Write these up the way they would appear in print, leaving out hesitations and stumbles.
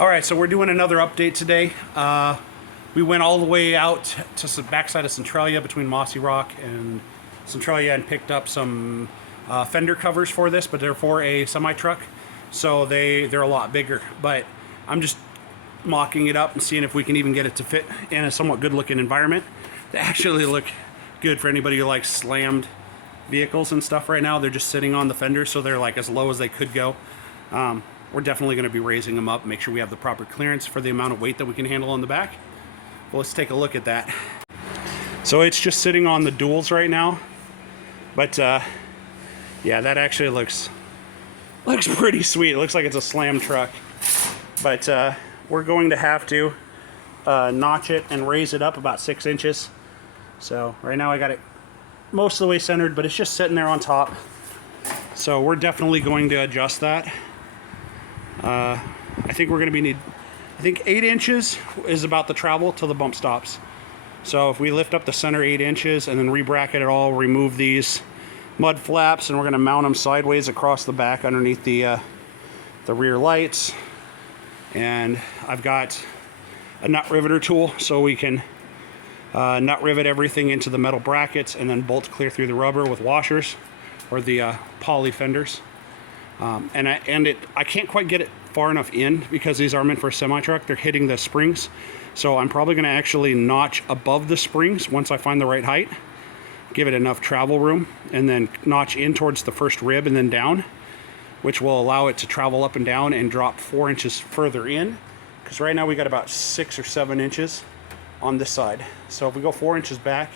All right, so we're doing another update today. We went all the way out to the backside of Centralia between Mossy Rock and Centralia and picked up some fender covers for this, but they're for a semi-truck, so they're a lot bigger. But I'm just mocking it up and seeing if we can even get it to fit in a somewhat good-looking environment. They actually look good for anybody who likes slammed vehicles and stuff right now. They're just sitting on the fender, so they're like as low as they could go. We're definitely going to be raising them up, make sure we have the proper clearance for the amount of weight that we can handle on the back. Well, let's take a look at that. So it's just sitting on the duals right now, but yeah, that actually looks pretty sweet. It looks like it's a slam truck, but we're going to have to notch it and raise it up about 6 inches. So right now I got it most of the way centered, but it's just sitting there on top. So we're definitely going to adjust that. I think we're going to I think 8 inches is about the travel till the bump stops. So if we lift up the center 8 inches and then re-bracket it all, remove these mud flaps, and we're going to mount them sideways across the back underneath the rear lights. And I've got a nut riveter tool so we can nut rivet everything into the metal brackets and then bolt clear through the rubber with washers or the poly fenders. I can't quite get it far enough in because these are meant for a semi-truck. They're hitting the springs. So I'm probably going to actually notch above the springs once I find the right height, give it enough travel room, and then notch in towards the first rib and then down, which will allow it to travel up and down and drop 4 inches further in. Because right now we got about 6 or 7 inches on this side. So if we go 4 inches back,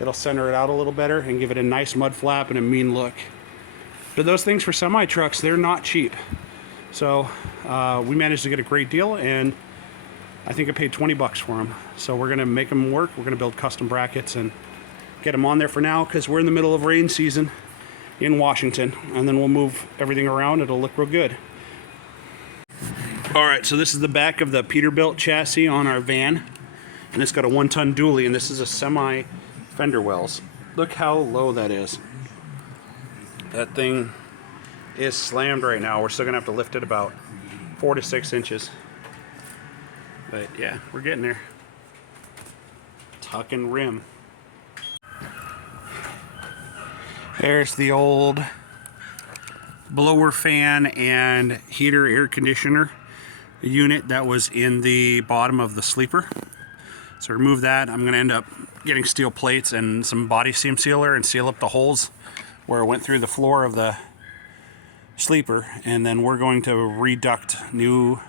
it'll center it out a little better and give it a nice mud flap and a mean look. But those things for semi-trucks, they're not cheap. So we managed to get a great deal, and I think I paid 20 bucks for them. So we're going to make them work. We're going to build custom brackets and get them on there for now because we're in the middle of rain season in Washington, and then we'll move everything around. It'll look real good. All right, so this is the back of the Peterbilt chassis on our van, and it's got a 1-ton dually, and this is a semi fender wells. Look how low that is. That thing is slammed right now. We're still gonna have to lift it about 4 to 6 inches. But yeah, we're getting there. Tuck and rim. There's the old blower fan and heater air conditioner unit that was in the bottom of the sleeper. So remove that. I'm gonna end up getting steel plates and some body seam sealer and seal up the holes where it went through the floor of the sleeper, and then we're going to reduct new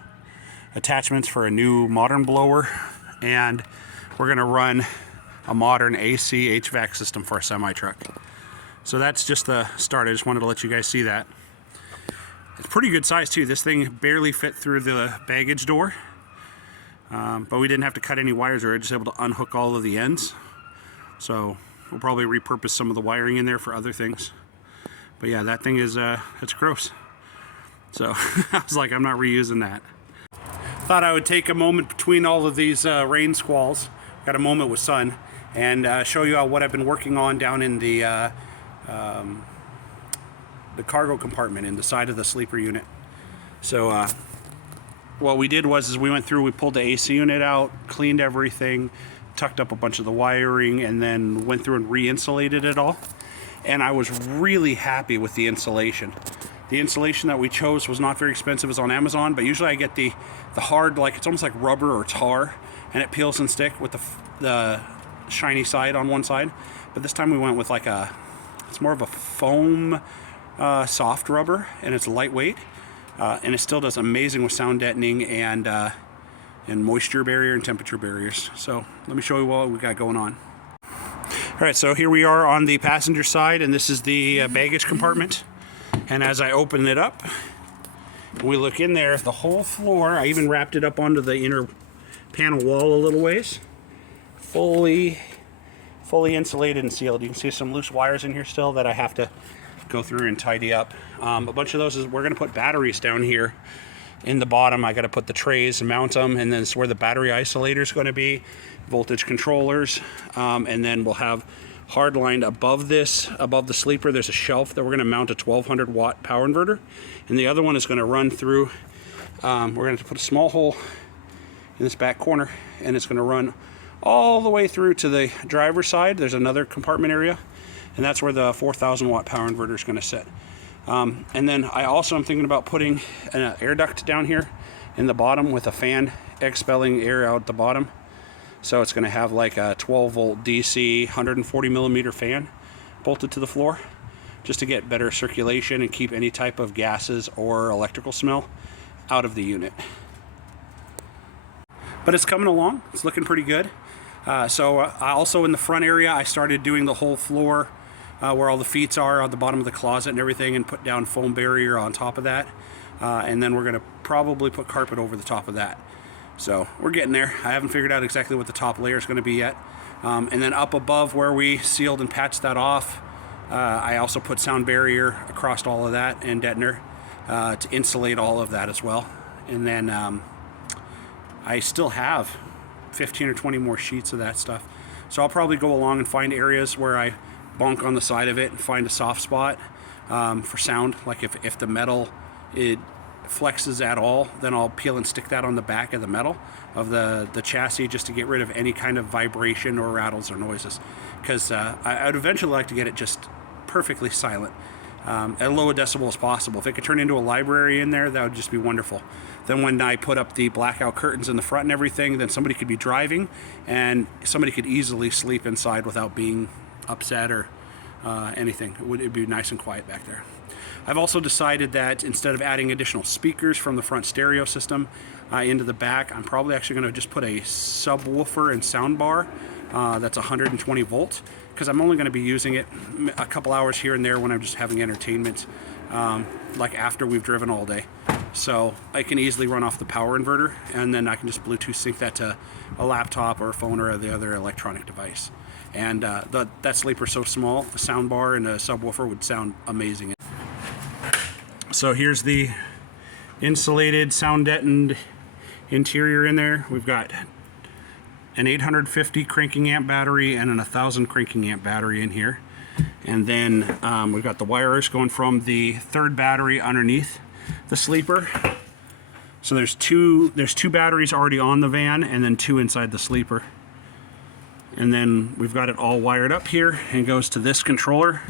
attachments for a new modern blower, and we're going to run a modern AC HVAC system for a semi-truck. So that's just the start. I just wanted to let you guys see that. It's pretty good size too. This thing barely fit through the baggage door, but we didn't have to cut any wires, or we were just able to unhook all of the ends. So we'll probably repurpose some of the wiring in there for other things. But yeah, that thing is, it's gross. So I was like, I'm not reusing that. Thought I would take a moment between all of these rain squalls, got a moment with sun, and show you what I've been working on down in the cargo compartment in the side of the sleeper unit. So what we did was we went through, we pulled the AC unit out, cleaned everything, tucked up a bunch of the wiring, and then went through and re-insulated it all. And I was really happy with the insulation. The insulation that we chose was not very expensive. It's on Amazon, but usually I get the hard, like it's almost like rubber or tar, and it peels and stick with the shiny side on one side. But this time we went with like it's more of a foam soft rubber, and it's lightweight, and it still does amazing with sound deadening and moisture barrier and temperature barriers. So let me show you what we got going on. All right, so here we are on the passenger side, and this is the baggage compartment. And as I open it up, we look in there, the whole floor, I even wrapped it up onto the inner panel wall a little ways, fully insulated and sealed. You can see some loose wires in here still that I have to go through and tidy up. A bunch of those is we're gonna put batteries down here in the bottom. I got to put the trays and mount them, and then it's where the battery isolator is going to be, voltage controllers, and then we'll have hardlined above the sleeper, there's a shelf that we're going to mount a 1200 watt power inverter, and the other one is going to run through We're going to put a small hole in this back corner, and it's going to run all the way through to the driver's side. There's another compartment area, and that's where the 4,000 watt power inverter is going to sit. And then I also am thinking about putting an air duct down here in the bottom with a fan expelling air out the bottom. So it's going to have like a 12 volt DC 140 millimeter fan bolted to the floor, just to get better circulation and keep any type of gases or electrical smell out of the unit. But it's coming along. It's looking pretty good. I also, in the front area, I started doing the whole floor where all the feet are on the bottom of the closet and everything, and put down foam barrier on top of that. And then we're going to probably put carpet over the top of that. So we're getting there. I haven't figured out exactly what the top layer is going to be yet. And then up above where we sealed and patched that off, I also put sound barrier across all of that and deadener to insulate all of that as well. And then I still have 15 or 20 more sheets of that stuff. So I'll probably go along and find areas where I bonk on the side of it and find a soft spot for sound. Like if the metal, it flexes at all, then I'll peel and stick that on the back of the metal of the chassis, just to get rid of any kind of vibration or rattles or noises, because I would eventually like to get it just perfectly silent, at low a decibel as possible. If it could turn into a library in there, that would just be wonderful. Then when I put up the blackout curtains in the front and everything, then somebody could be driving and somebody could easily sleep inside without being upset or anything. It'd be nice and quiet back there. I've also decided that instead of adding additional speakers from the front stereo system into the back, I'm probably actually going to just put a subwoofer and sound bar that's 120 volts, because I'm only going to be using it a couple hours here and there when I'm just having entertainment, like after we've driven all day. So I can easily run off the power inverter, and then I can just Bluetooth sync that to a laptop or a phone or the other electronic device. And that sleeper's so small, a sound bar and a subwoofer would sound amazing. So here's the insulated, sound deadened interior in there. We've got an 850 cranking amp battery and an 1000 cranking amp battery in here. And then we've got the wires going from the third battery underneath the sleeper. So there's two batteries already on the van, and then 2 inside the sleeper. And then we've got it all wired up here, and goes to this controller.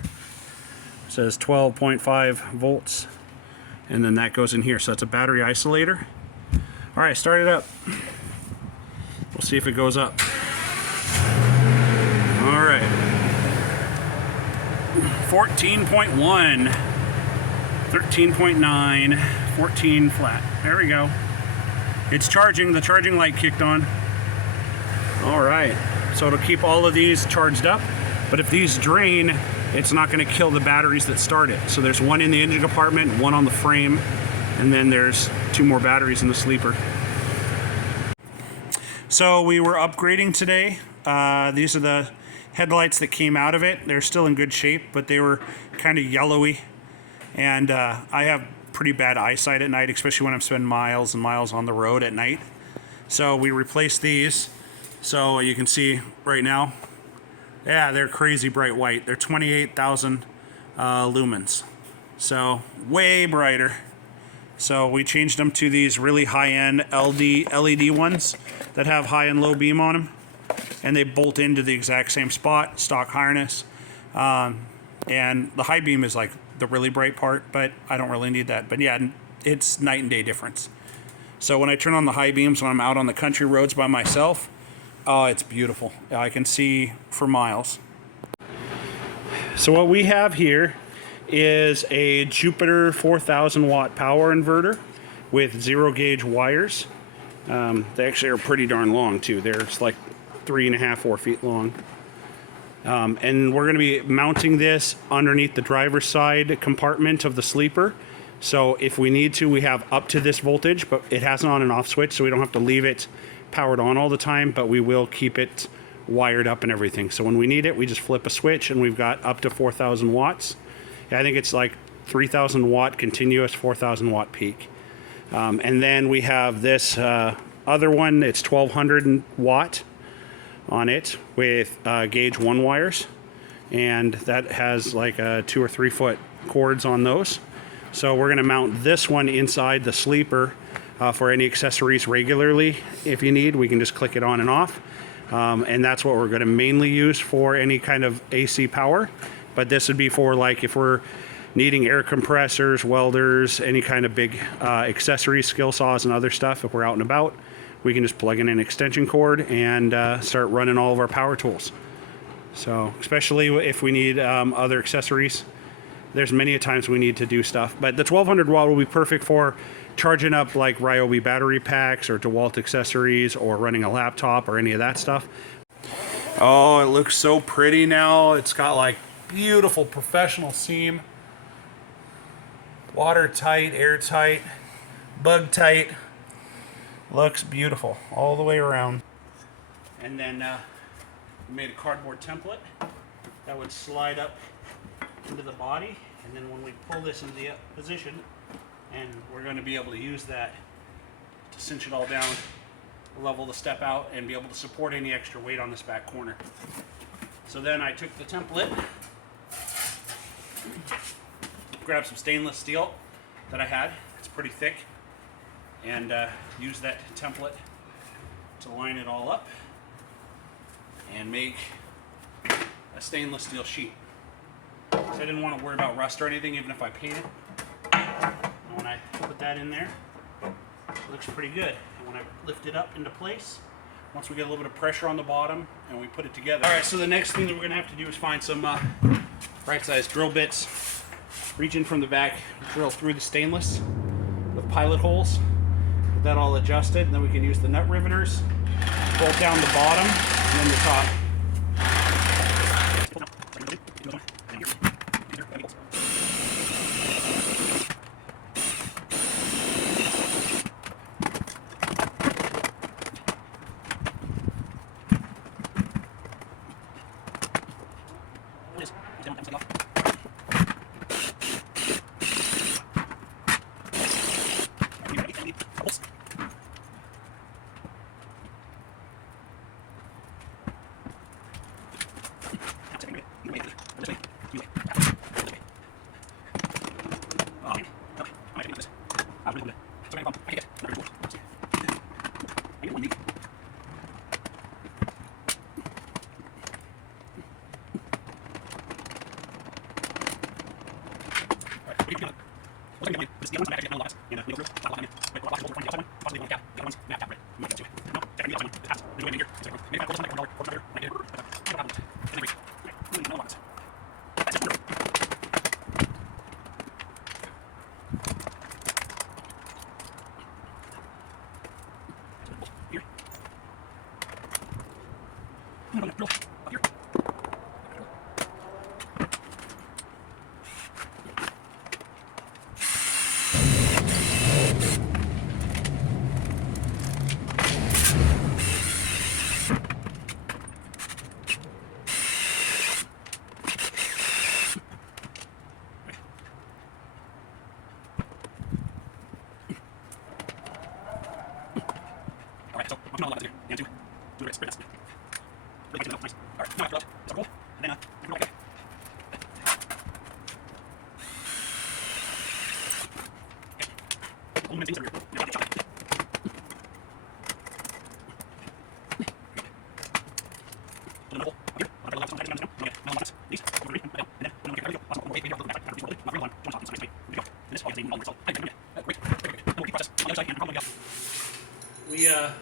It says 12.5 volts. And then that goes in here. So it's a battery isolator. All right, start it up. We'll see if it goes up. All right. 14.1, 13.9, 14 flat. There we go. It's charging. The charging light kicked on. All right. So it'll keep all of these charged up. But if these drain, it's not going to kill the batteries that start it. So there's one in the engine compartment, one on the frame, and then there's 2 more batteries in the sleeper. So we were upgrading today. These are the headlights that came out of it. They're still in good shape, but they were kind of yellowy. And I have pretty bad eyesight at night, especially when I'm spending miles and miles on the road at night. So we replaced these. So you can see right now, yeah, they're crazy bright white. They're 28,000 lumens. So way brighter. So we changed them to these really high-end LED ones that have high and low beam on them. And they bolt into the exact same spot, stock harness. And the high beam is like the really bright part, but I don't really need that. But yeah, it's night and day difference. So when I turn on the high beams when I'm out on the country roads by myself, oh, it's beautiful. I can see for miles. So what we have here is a Jupiter 4,000 watt power inverter with 0 gauge wires. They actually are pretty darn long too. They're like 3.5, 4 feet long. And we're going to be mounting this underneath the driver's side compartment of the sleeper. So if we need to, we have up to this voltage, but it has an on and off switch, so we don't have to leave it powered on all the time, but we will keep it wired up and everything. So when we need it, we just flip a switch, and we've got up to 4,000 watts. I think it's like 3,000 watt continuous, 4,000 watt peak. And then we have this other one, it's 1,200 watt on it with gauge 1 wires, and that has like 2 or 3 foot cords on those. So we're going to mount this one inside the sleeper for any accessories regularly. If you need, we can just click it on and off. And that's what we're going to mainly use for any kind of AC power. But this would be for like if we're needing air compressors, welders, any kind of big accessories, skill saws and other stuff. If we're out and about, we can just plug in an extension cord and start running all of our power tools. So especially if we need other accessories, there's many a times we need to do stuff. But the 1200 watt will be perfect for charging up like Ryobi battery packs or DeWalt accessories or running a laptop or any of that stuff. Oh, it looks so pretty now. It's got like beautiful professional seam. Watertight, airtight, bug tight. Looks beautiful all the way around. And then we made a cardboard template that would slide up into the body, and then when we pull this into the position, and we're going to be able to use that to cinch it all down, level the step out, and be able to support any extra weight on this back corner. So then I took the template, grabbed some stainless steel that I had, it's pretty thick, and used that template to line it all up and make a stainless steel sheet. So I didn't want to worry about rust or anything, even if I painted. And when I put that in there, it looks pretty good. And when I lift it up into place, once we get a little bit of pressure on the bottom and we put it together. All right, so the next thing that we're going to have to do is find some right-sized drill bits. Reach in from the back, drill through the stainless with pilot holes. Get that all adjusted, and then we can use the nut riveters, bolt down the bottom and then the top.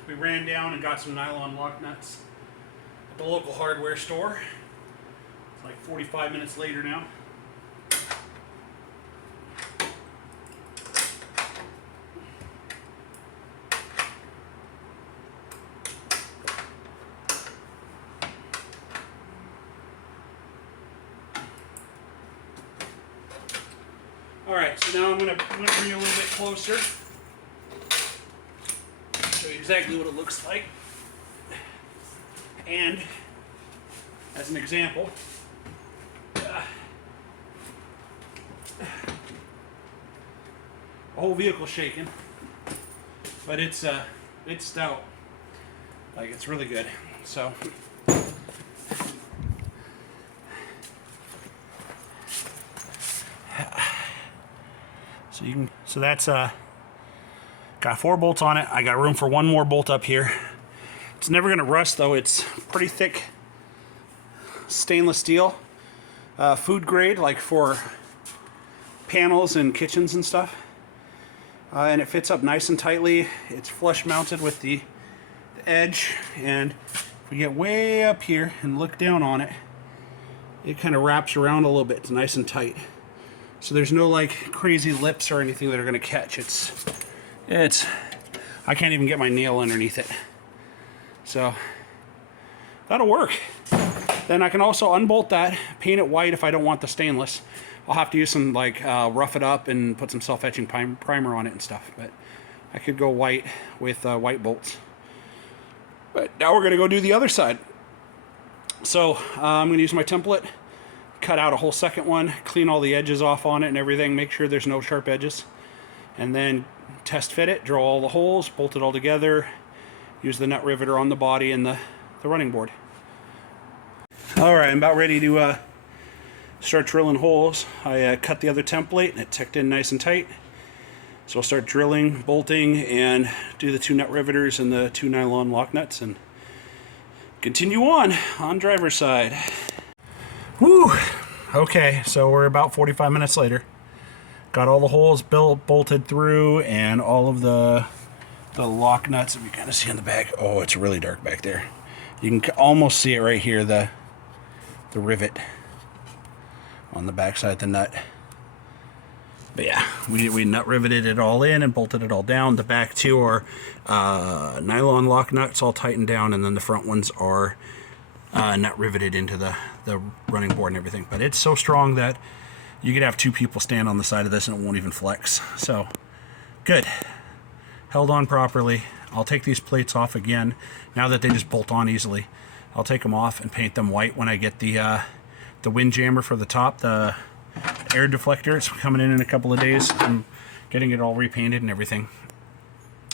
We ran down and got some nylon lock nuts at the local hardware store. It's like 45 minutes later now. All right, so now I'm going to bring you a little bit closer. Show you exactly what it looks like. And as an example, the whole vehicle's shaking, but it's stout. Like, it's really good. So you can, so that's Got 4 bolts on it. I got room for 1 more bolt up here. It's never gonna rust though. It's pretty thick stainless steel, food grade, like for panels and kitchens and stuff. And it fits up nice and tightly. It's flush mounted with the edge, and if we get way up here and look down on it, it kind of wraps around a little bit. It's nice and tight. So there's no like crazy lips or anything that are gonna catch. It's I can't even get my nail underneath it. So that'll work. Then I can also unbolt that, paint it white if I don't want the stainless. I'll have to use some like rough it up and put some self-etching primer on it and stuff. But I could go white with white bolts. But now we're gonna go do the other side. So I'm gonna use my template, cut out a whole second one, clean all the edges off on it and everything, make sure there's no sharp edges, and then test fit it, drill all the holes, bolt it all together, use the nut riveter on the body and the running board. All right, I'm about ready to start drilling holes. I cut the other template and it tucked in nice and tight. So I'll start drilling, bolting, and do the 2 nut riveters and the 2 nylon lock nuts and continue on driver's side. Woo! Okay, so we're about 45 minutes later. Got all the holes built, bolted through, and all of the lock nuts that we kind of see in the back. Oh, it's really dark back there. You can almost see it right here, the rivet on the back side of the nut. But yeah, we nut riveted it all in and bolted it all down. The back 2 are nylon lock nuts all tightened down, and then the front ones are nut riveted into the running board and everything. But it's so strong that you could have 2 people stand on the side of this and it won't even flex. So good, held on properly. I'll take these plates off again now that they just bolt on easily. I'll take them off and paint them white when I get the wind jammer for the top, the air deflector. It's coming in a couple of days. I'm getting it all repainted and everything,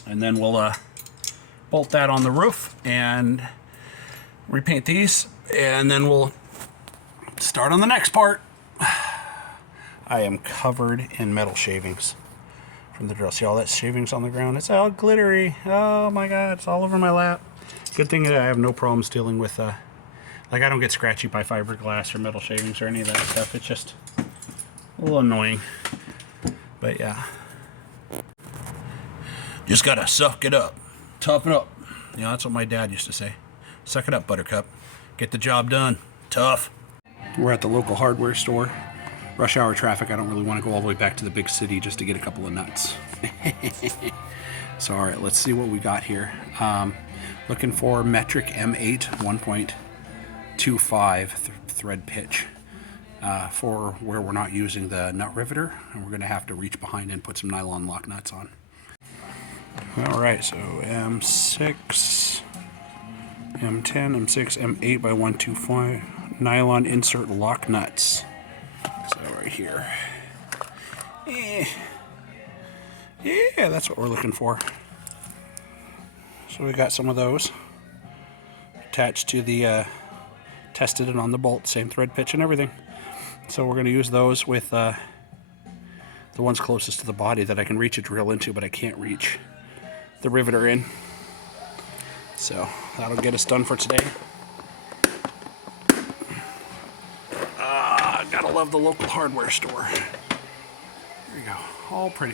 and then we'll bolt that on the roof and repaint these, and then we'll start on the next part. I am covered in metal shavings from the drill. See all that shavings on the ground? It's all glittery. Oh my god, it's all over my lap. Good thing that I have no problems dealing with like I don't get scratchy by fiberglass or metal shavings or any of that stuff. It's just a little annoying. But yeah, just gotta suck it up, toughen up. You know, that's what my dad used to say. Suck it up, buttercup. Get the job done. Tough. We're at the local hardware store. Rush hour traffic. I don't really want to go all the way back to the big city just to get a couple of nuts. So all right, let's see what we got here. Looking for metric M8 1.25 thread pitch for where we're not using the nut riveter, and we're going to have to reach behind and put some nylon lock nuts on. All right, so M6, M10, M6, M8 by 125 nylon insert lock nuts. So right here. Yeah, that's what we're looking for. So we got some of those attached to the, tested it on the bolt, same thread pitch and everything. So we're going to use those with the ones closest to the body that I can reach a drill into, but I can't reach the riveter in. So that'll get us done for today. Gotta love the local hardware store. There you go, all pretty.